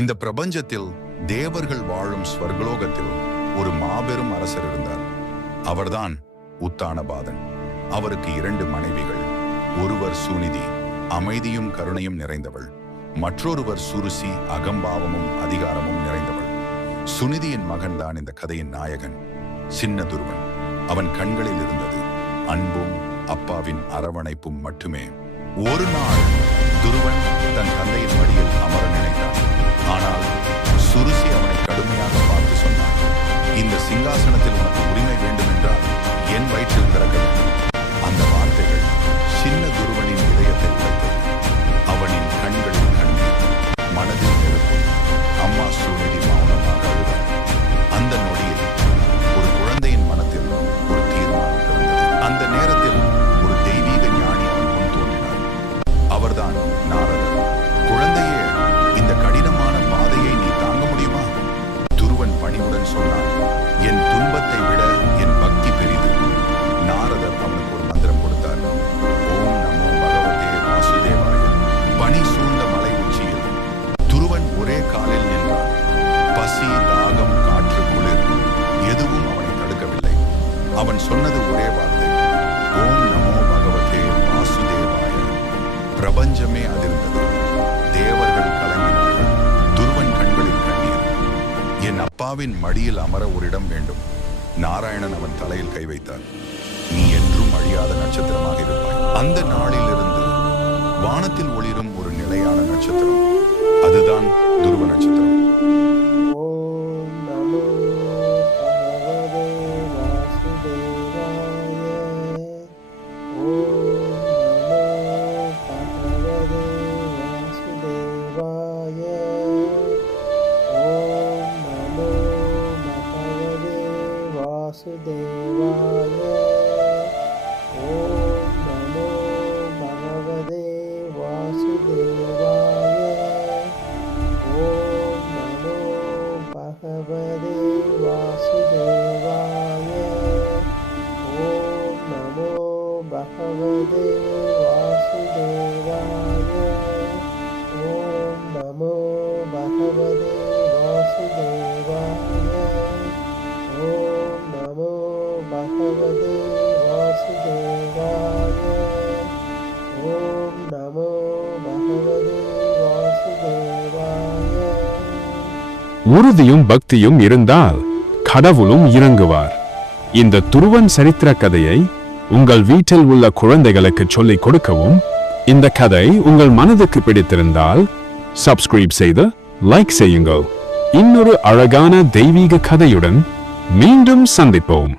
இந்த பிரபஞ்சத்தில் தேவர்கள் வாழும் ஸ்வர்கலோகத்தில் ஒரு மாபெரும் அரசர் இருந்தார். அவர்தான் உத்தானபாதன். அவருக்கு 2 மனைவிகள். ஒருவர் சுனிதி, அமைதியும் கருணையும் நிறைந்தவள். மற்றொருவர் சுருசி, அகம்பாவமும் அதிகாரமும் நிறைந்தவள். சுனிதியின் மகன்தான் இந்த கதையின் நாயகன், சின்ன துருவன். அவன் கண்களில் இருந்தது அன்பும் அப்பாவின் அரவணைப்பும் மட்டுமே. ஒரு நாள் துருவன் தன் தந்தையின் மடியில் அமர நினைத்தான். ஆனால் சுருசி அவனை கடுமையாக பார்த்து சொன்னான், இந்த சிங்காசனத்தில் உனக்கு உரிமை வேண்டும் என்றால் என் வயிற்றில் பிறக்க வேண்டும். அந்த வார்த்தைகள் சின்ன துருவனின் இதயத்தை உடைத்தது. அவனின் கண்களில் கண்ணீர், மனதில் நெருப்பு. அம்மா சுனிதி மௌனமாக அழுதார். அந்த நொடியில் ஒரு குழந்தையின் மனத்தில் ஒரு தீர்மானம் பிறந்தது. அந்த நேரத்தில் ஒரு தெய்வீக ஞானி அவன் முன் தோன்றினார். அவர்தான் நாரதர். குழந்தையே, இந்த கடினமான பாதையை நீ தாங்க முடியுமா? துருவன் பணிவுடன் சொன்னான், என் துன்பத்தை விட என் பக்தி பெரிது. நாரதர் அவனுக்கு ஒரு மந்திரம் கொடுத்தார். ஓம் நமோ பகவதே வாசுதேவாய. பனி சூழ்ந்த மலை உச்சியில் துருவன் ஒரே காலில் நின்றான். பசி, தாகம், காற்று, குளிர் எதுவும் அவனை தடுக்கவில்லை. அவன் சொன்னது ஒரே வார்த்தை, ஓம் நமோ பகவதே வாசுதேவாய. பிரபஞ்சமே அதிர்ந்தது. தேவர்கள் கலங்கினார்கள். துருவன் கண்களில் கண்ணீர். என் அப்பாவின் மடியில் அமர ஒரு இடம் வேண்டும். நாராயணன் அவன் தலையில் கை வைத்தார். நீ என்றும் அழியாத நட்சத்திரமாக இருப்பாய். அந்த நாளிலிருந்து வானத்தில் ஒளிரும் ஒரு நிலையான நட்சத்திரம். அதுதான் துருவ நட்சத்திரம். வாசுதேவாய. ஓம் நமோ பகவதே வாசுதேவாய. ஓம் நமோ பகவதே வாசுதேவாய. ஓம் நமோ பகவதே வாசுதேவாய. ஓம் நமோ பகவதே வாசுதேவாய. ஓம் நமோ பகவதே வாசுதேவாய. ஓம் நமோ பகவதே வாசுதேவாய. உறுதியும் பக்தியும் இருந்தால் கடவுளும் இறங்குவார். இந்த துருவன் சரித்திர கதையை உங்கள் வீட்டில் உள்ள குழந்தைகளுக்கு சொல்லிக் கொடுக்கவும், இந்த கதை உங்கள் மனதுக்கு பிடித்திருந்தால் சப்ஸ்கிரைப் செய்து லைக் செய்யுங்கள். இன்னொரு அழகான தெய்வீக கதையுடன் மீண்டும் சந்திப்போம்.